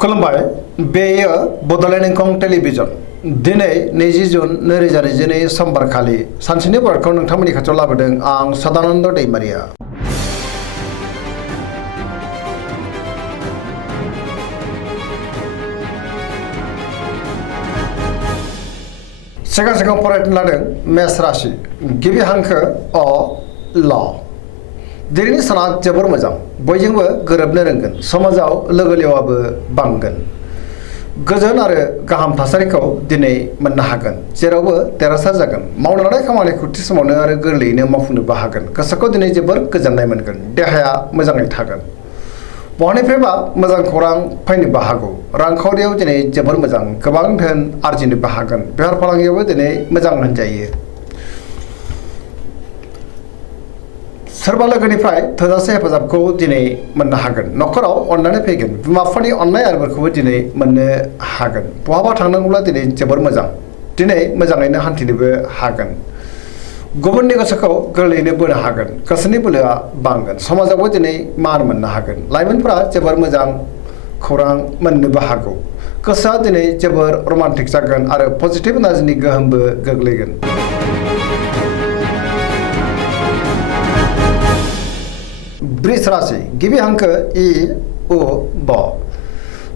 खुलुमबाय बेयो बड'लेण्ड इंखं टेलिभिजन दिनै 20 जुन 2022 समबारखालि सानसेनि बरादखौ नोंथांमोननि खाथियाव लाबोदों आं सदानन्द दैमारिया। सिगां फरायनो लादों मेष राशि गिबि हांखो अ ल दिनैनि साना जोबोर मोजां बयजोंबो गोरोबनो रोंगोन समाजाव लोगो लेवाबो बांगोन गोजोन आरो गाहाम थासारिखौ दिनै मोननो हागोन जेरावबो देरहासार जागोन मावनो लानाय खामानिखौ थि समावनो आरो गोरलैयैनो मावफुंनोबो हागोन गोसोखौ दिनै जोबोर गोजोननाय मोनगोन देहाया मोजाङै थागोन बहानिफ्रायबा मोजां खौरां फैनोबो हागौ रांखावरियाव दिनै जोबोर मोजां गोबां धोन आरजिनोबो हागोन बेफार फालांगियावबो दिनै मोजां होनजायो सोरबा लोगोनिफ्राय थोजासे हेफाजाबखौ दिनै मोननो हागोन न'खराव अननानै फैगोन बिमा बिफानि अननाय आरोफोरखौबो दिनै मोननो हागोन बहाबा थांनांगौब्ला दिनै जोबोर मोजां दिनै मोजाङैनो हान्थिनोबो हागोन गुबुननि गोसोखौ गोरलैयैनो बोनो हागोन गोसोनि बोलोआ बांगोन समाजावबो दिनै मान मोननो हागोन लाइमोनफोरा जोबोर मोजां खौरां मोननोबो हागौ गोसोआ दिनै जोबोर रमान्टिक जागोन आरो पजिटिभ एनार्जिनि गोहोमबो गोग्लैगोन वृष राशि गिबि हांखो इ उ ब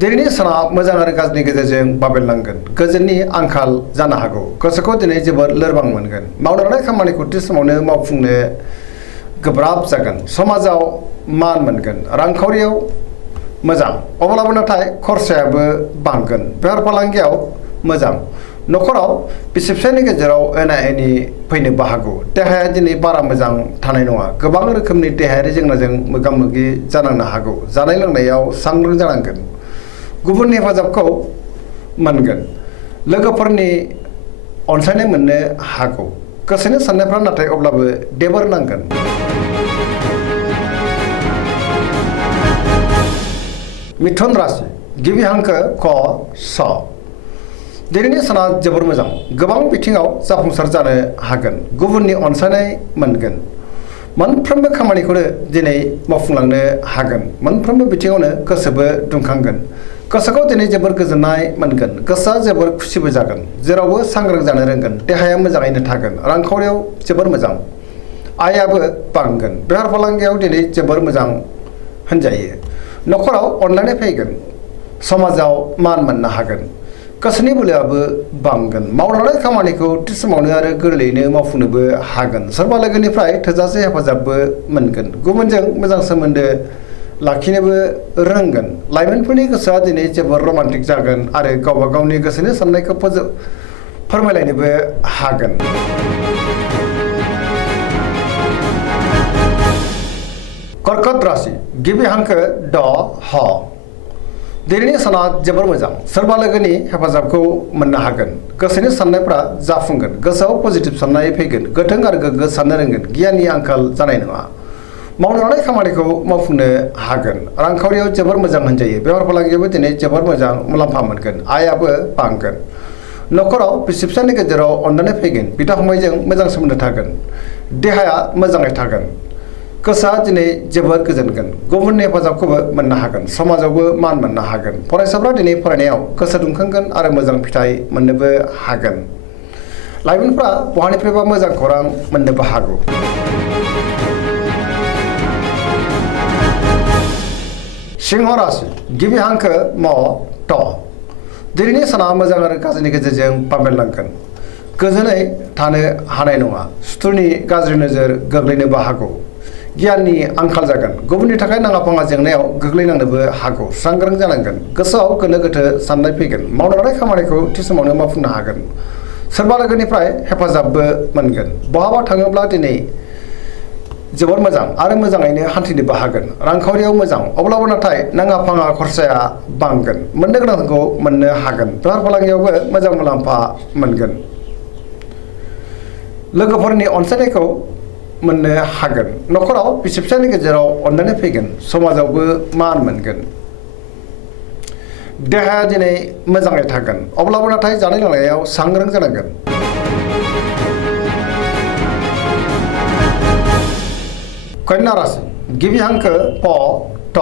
दिनैनि साना मोजां आरो गाज्रिनि गेजेरजों बाबेनलांगोन गोजोननि आंखाल जानो हागौ गोसोखौ दिनै जोबोर लोरबां मोनगोन मावनो लानाय खामानिखौ थि समावनो मावफुंनो गोब्राब जागोन समाजाव मान मोनगोन रांखावरियाव मोजां अब्लाबो नाथाय खरसायाबो बांगोन बेफार फालांगियाव मोजां न'खराव बिसि फिसायनि गेजेराव एना एनि फैनोबो हागौ देहाया दिनै बारा मोजां थानाय नङा गोबां रोखोमनि देहायारि जेंनाजों मोगा मोगि जानांनो हागौ जानाय लोंनायाव सांग्रां जानांगोन गुबुननि हेफाजाबखौ मोनगोन लोगोफोरनि अनसायनाय मोननो हागौ गोसोनि साननायफ्रा नाथाय अब्लाबो देबोर नांगोन मिथुन राशि गिबि हांखो क स दिनैनि साना जोबोर मोजां गोबां बिथिङाव जाफुंसार जानो हागोन गुबुननि अनसायनाय मोनगोन मोनफ्रोमबो खामानिखौनो दिनै मावफुंलांनो हागोन मोनफ्रोमबो बिथिङावनो गोसोबो दुंखांगोन गोसोखौ दिनै जोबोर गोजोननाय मोनगोन गोसोआ जोबोर खुसिबो जागोन जेरावबो सांग्रां जानो रोंगोन देहाया मोजाङैनो थागोन रांखावरियाव जोबोर मोजां आयाबो बांगोन बेफार फालांगियाव दिनै जोबोर मोजां होनजायो न'खराव अनलायनाय फैगोन समाजाव मान मोननो हागोन गोसोनि बोलोआबो बांगोन मावनो लानाय खामानिखौ थि समावनो आरो गोरलैयैनो मावफुंनोबो हागोन सोरबा लोगोनिफ्राय थोजासे हेफाजाबबो मोनगोन गुबुनजों मोजां सोमोन्दो लाखिनोबो रोंगोन लाइमोनफोरनि गोसोआ दिनै जोबोर रमान्टिक जागोन आरो गावबा गावनि गोसोनि साननायखौ फोरमायलायनोबो हागोन कर्कट राशि गिबि हांखो ड ह दिनैनि साना जोबोर मोजां सोरबा लोगोनि हेफाजाबखौ मोननो हागोन गोसोनि साननायफ्रा जाफुंगोन गोसोआव पजिटिभ साननाय फैगोन गोथों आरो गोग्गो साननो रोंगोन गियाननि आंखाल जानाय नङा मावनो लानाय खामानिखौ मावफुंनो हागोन रांखावरियाव जोबोर मोजां होनजायो बेफार फालांगियावबो दिनै जोबोर मोजां मुलाम्फा मोनगोन आयाबो बांगोन न'खराव बिसि फिसायनि गेजेराव अननानै फैगोन बिदा फंबायजों मोजां सोमोन्दो थागोन देहाया मोजाङै थागोन गोसोआ दिनै जोबोर गोजोनगोन गुबुननि हेफाजाबखौबो मोननो हागोन समाजावबो मान मोननो हागोन फरायसाफ्रा दिनै फरायनायाव गोसो दुंखांगोन आरो मोजां फिथाइ मोननोबो हागोन लाइमोनफ्रा बहानिफ्रायबा मोजां खौरां मोननोबो हागौ सिंह राशि गिबि हांखो म ट दिनैनि साना मोजां आरो गाज्रिनि गेजेरजों बाबेनलांगोन गोजोनै थानो हानाय नङा सुथुरनि गाज्रि नोजोर गोग्लैनोबो हागौ गियाननि आंखाल जागोन गुबुननि थाखाय नाङा फाङा जेंनायाव गोग्लैनांनोबो हागौ सांग्रां जानांगोन गोसोआव गोनो गोथो साननाय फैगोन मावनो लानाय खामानिखौ थि समावनो मावफुंनो हागोन सोरबा लोगोनिफ्राय हेफाजाबबो मोनगोन बहाबा थाङोब्ला दिनै जोबोर मोजां आरो मोजाङैनो हान्थिनोबो हागोन रांखावरियाव मोजां अब्लाबो नाथाय नाङा फाङा खरसाया बांगोन मोननो गोनांखौ मोननो हागोन बेफार फालांगियावबो मोजां मुलाम्फा मोनगोन लोगोफोरनि अनसायनायखौ मोननो हागोन न'खराव बिसि फिसायनि गेजेराव अननानै फैगोन समाजावबो मान मोनगोन देहाया दिनै मोजाङै थागोन अब्लाबो नाथाय जानाय लोंनायाव सांग्रां जानांगोन कन्या राशि गिबि हांखो प ट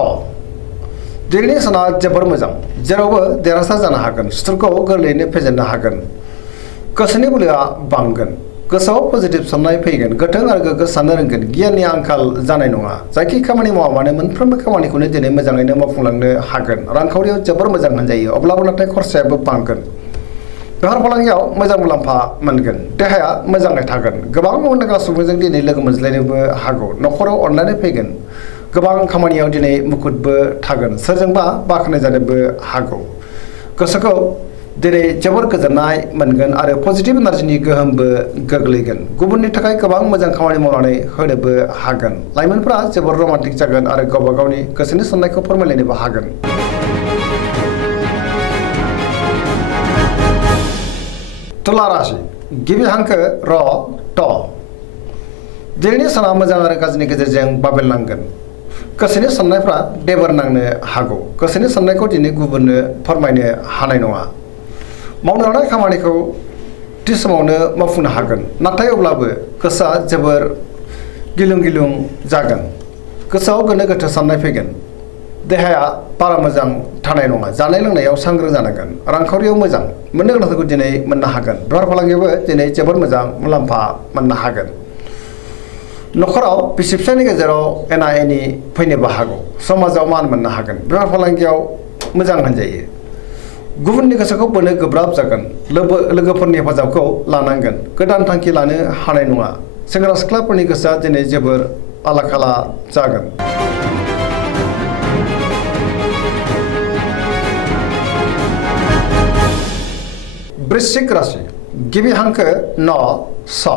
दिनैनि साना जोबोर मोजां जेरावबो देरहासार जानो हागोन सुथुरखौ गोरलैयैनो फेजेननो हागोन गोसोनि बोलोआ बांगोन गोसोआव पजिटिभ साननाय फैगोन गोथों आरो गोग्गो साननो रोंगोन गियाननि आंखाल जानाय नङा जायखि खामानि मावा मानो मोनफ्रोमबो खामानिखौनो दिनै मोजाङैनो मावफुंलांनो हागोन रांखावरियाव जोबोर मोजां होनजायो अब्लाबो नाथाय खरसायाबो बांगोन बेफार फालांगियाव मोजां मुलाम्फा मोनगोन देहाया मोजाङै थागोन गोबां मुंदांखा सुबुंजों दिनै लोगो मोनज्लायनोबो हागौ न'खराव अननानै फैगोन गोबां खामानियाव दिनै मुखुबबो थागोन सोरजोंबा बाख्नायजानोबो हागौ गोसोखौ दिनै जोबोर गोजोननाय मोनगोन आरो पजिटिभ एनार्जिनि गोहोमबो गोग्लैगोन गुबुननि थाखाय गोबां मोजां खामानि मावनानै होनोबो हागोन लाइमोनफोरा जोबोर रमान्टिक जागोन आरो गावबा गावनि गोसोनि साननायखौ फोरमायलायनोबो हागोन तुला राशि गिबि हांखो र ट दिनैनि साना मोजां आरो गाज्रिनि गेजेरजों बाबेलनांगोन गोसोनि साननायफ्रा देबार नांनो हागौ गोसोनि साननायखौ दिनै गुबुननो फोरमायनो हानाय नङा मावनो लानाय खामानिखौ थि समावनो मावफुंनो हागोन नाथाय अब्लाबो गोसोआ जोबोर गिलुं गिलुं जागोन गोसोआव गोनो गोथो साननाय फैगोन देहाया बारा मोजां थानाय नङा जानाय लोंनायाव सांग्रां जानांगोन रांखावरियाव मोजां मोननो गोनांखौ दिनै मोननो हागोन बेफार फालांगियावबो दिनै जोबोर मोजां मुलाम्फा मोननो हागोन न'खराव बिसि फिसायनि गेजेराव एना एनि फैनोबो हागौ समाजाव मान मोननो हागोन बेफार फालांगियाव मोजां होनजायो गुबुननि गोसोखौ बोनो गोब्राब जागोन लोगोफोरनि हेफाजाबखौ लानांगोन गोदान थांखि लानो हानाय नङा सेंग्रा सिख्लाफोरनि गोसोआ दिनै जोबोर आला खाला जागोन वृश्चिक राशि गिबि हांखो न स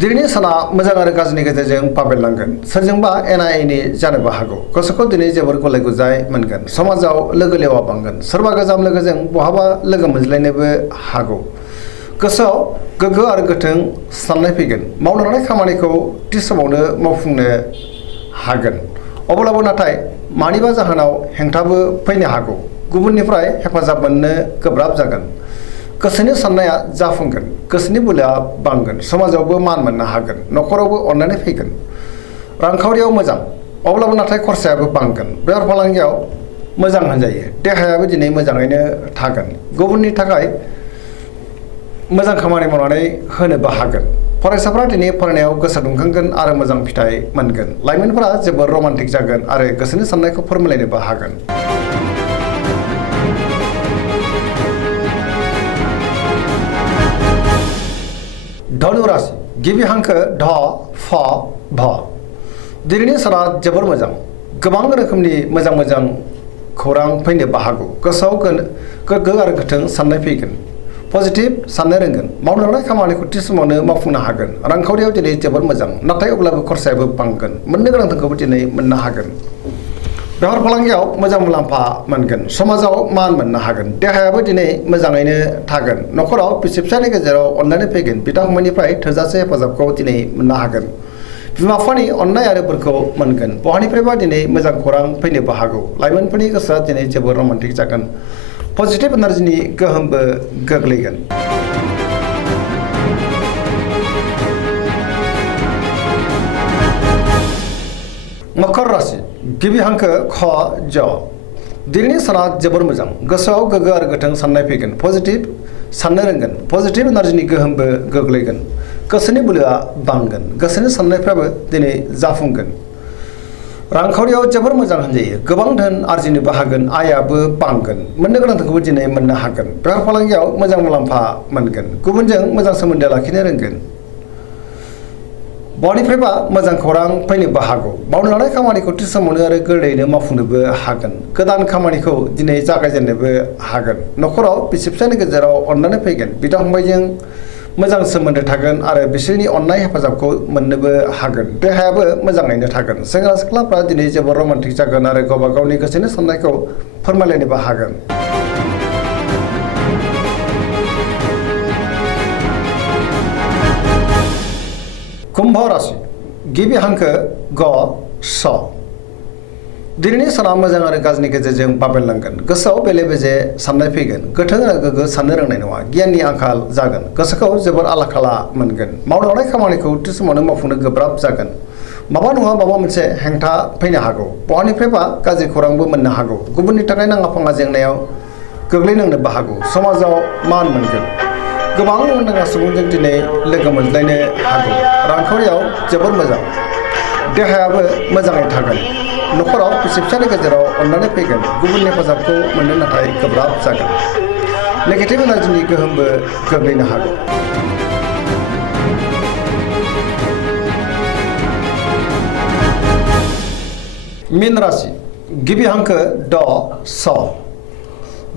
दिनैनि साना मोजां आरो गाज्रिनि गेजेरजों बाबेलनांगोन सोरजोंबा एना एनि जानोबो हागौ गोसोखौ दिनै जोबोर गले गुजाय मोनगोन समाजाव लोगो लेवा बांगोन सोरबा गोजाम लोगोजों बहाबा लोगो मोनज्लायनोबो हागौ गोसोआव गोग्गो आरो गोथों साननाय फैगोन मावनो लानाय खामानिखौ थि समावनो मावफुंनो हागोन अब्लाबो नाथाय मानिबा जाहोनाव हेंथाबो फैनो हागौ गुबुननिफ्राय हेफाजाब मोननो गोब्राब जागोन गोसोनि साननाया जाफुंगोन गोसोनि बोलोआ बांगोन समाजावबो मान मोननो हागोन न'खरावबो अननानै फैगोन रांखावरियाव मोजां अब्लाबो नाथाय खरसायाबो बांगोन बेफार फालांगियाव मोजां होनजायो देहायाबो दिनै मोजाङैनो थागोन गुबुननि थाखाय मोजां खामानि मावनानै होनोबो हागोन फरायसाफ्रा दिनै फरायनायाव गोसो दुंखांगोन आरो मोजां फिथाइ मोनगोन लाइमोनफोरा जोबोर रमान्टिक जागोन आरो गोसोनि साननायखौ फोरमायलायनोबो हागोन धनु राशि गिबि हांखो ध फ भ दिनैनि साना जोबोर मोजां गोबां रोखोमनि मोजां खौरां फैनोबो हागौ गोसोआव गोग्गो आरो गोथों साननाय फैगोन पजिटिभ साननो रोंगोन मावनो लानाय खामानिखौ थि समावनो मावफुंनो हागोन रांखावरियाव दिनै जोबोर मोजां नाथाय अब्लाबो खरसायाबो बांगोन मोननो गोनांखौबो दिनै मोननो हागोन बेफार फालांगियाव मोजां मुलाम्फा मोनगोन समाजाव मान मोननो हागोन देहायाबो दिनै मोजाङैनो थागोन न'खराव बिसि फिसायनि गेजेराव अननानै फैगोन बिदा फंबायनिफ्राय थोजासे हेफाजाबखौ दिनै मोननो हागोन बिमा बिफानि अननाय आरो बोरखौ मोनगोन बहानिफ्रायबा दिनै मोजां खौरां फैनोबो हागौ लाइमोनफोरनि गोसोआ दिनै जोबोर रमान्टिक जागोन पजिटिभ एनार्जिनि गोहोमबो गोग्लैगोन मकर राशि गिबि हांखो ख ज दिनैनि साना जोबोर मोजां गोसोआव गोग्गो आरो गोथों साननाय फैगोन पजिटिभ साननो रोंगोन पजिटिभ एनार्जिनि गोहोमबो गोग्लैगोन गोसोनि बोलोआ बांगोन गोसोनि साननायफ्राबो दिनै जाफुंगोन रांखावरियाव जोबोर मोजां होनजायो गोबां धोन आरजिनोबो हागोन आयाबो बांगोन मोननो गोनांखौबो दिनै मोननो हागोन बेफार फालांगियाव मोजां मुलाम्फा मोनगोन गुबुनजों मोजां सोमोन्दो लाखिनो रोंगोन बहानिफ्रायबा मोजां खौरां फैनोबो हागौ मावनो लानाय खामानिखौ थि समावनो आरो गोरलैयैनो मावफुंनोबो हागोन गोदान खामानिखौ दिनै जागायजेननोबो हागोन न'खराव बिसि फिसायनि गेजेराव अननानै फैगोन बिदा फंबायजों मोजां सोमोन्दो थागोन आरो बिसोरनि अननाय हेफाजाबखौ मोननोबो हागोन देहायाबो मोजाङैनो थागोन सेंग्रा सिख्लाफ्रा दिनै जोबोर रमान्टिक जागोन आरो गावबा गावनि गोसोनि साननायखौ फोरमायलायनोबो हागोन कुम्भ राशि गिबि हांखो ग स दिनैनि साना मोजां आरो गाज्रिनि गेजेरजों बाबेलनांगोन गोसोआव बेले बेजे साननाय फैगोन गोथों आरो गोग्गो साननो रोंनाय नङा गियाननि आंखाल जागोन गोसोखौ जोबोर आला खाला मोनगोन मावनो लानाय खामानिखौ थि समावनो मावफुंनो गोब्राब जागोन माबा नङा माबा मोनसे हेंथा फैनो हागौ बहानिफ्रायबा गाज्रि खौरांबो मोननो हागौ गुबुननि थाखाय नाङा फाङा जेंनायाव गोग्लैनांनोबो हागौ समाजाव मान मोनगोन गोबां मुंदांखा सुबुंजों दिनै लोगो मोनज्लायनो हागौ रांखावरियाव जोबोर मोजां देहायाबो मोजाङै थागोन न'खराव बिसि फिसानि गेजेराव अननानै फैगोन गुबुननि हेफाजाबखौ मोननो नाथाय गोब्राब जागोन नेगेटिभ एनार्जिनि गोहोमबो गोग्लैनो हागौ मीन राशि गिबि हांखो ड स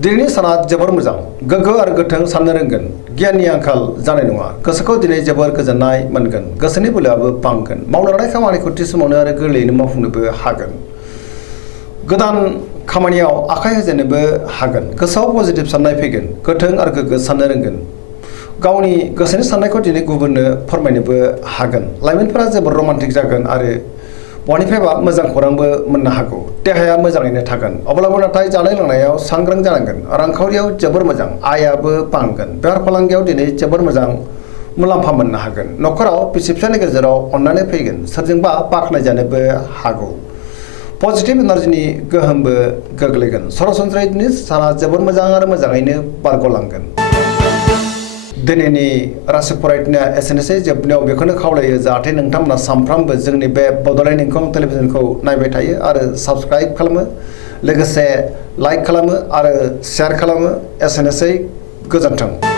दिनैनि साना जोबोर मोजां गोग्गो आरो गोथों साननो रोंगोन गियाननि आंखाल जानाय नङा गोसोखौ दिनै जोबोर गोजोननाय मोनगोन गोसोनि बोलोआबो बांगोन मावनो लानाय खामानिखौ थि समावनो आरो गोरलैयैनो मावफुंनोबो हागोन गोदान खामानियाव आखाइ होजेननोबो हागोन गोसोआव पजिटिभ साननाय फैगोन गोथों आरो गोग्गो साननो रोंगोन गावनि गोसोनि साननायखौ दिनै गुबुननो फोरमायनोबो हागोन लाइमोनफोरा जोबोर रमान्टिक जागोन आरो बहानिफ्रायबा मोजां खौरांबो मोननो हागौ देहाया मोजाङैनो थागोन अब्लाबो नाथाय जानाय लोंनायाव सांग्रां जानांगोन रांखावरियाव जोबोर मोजां आयाबो बांगोन बेफार फालांगियाव दिनै जोबोर मोजां मुलाम्फा मोननो हागोन न'खराव बिसि फिसानि गेजेराव अननानै फैगोन सोरजोंबा बाख्नायजानोबो हागौ पजिटिभ एनार्जिनि गोहोमबो गोग्लैगोन सरासनस्रायै दिनै साना जोबोर मोजां आरो मोजाङैनो बारग'लांगोन दिनैनि राशि फरायनाया एसेनोसै जोबनायाव बेखौनो खावलायो जाहाथे नोंथांमोना सानफ्रामबो जोंनि बे बड'लेण्ड इंखं टेलिभिजनखौ नायबाय थायो आरो साबस्क्राइब खालामो लोगोसे लाइक खालामो आरो शेयार खालामो एसेनोसै गोजोन्थों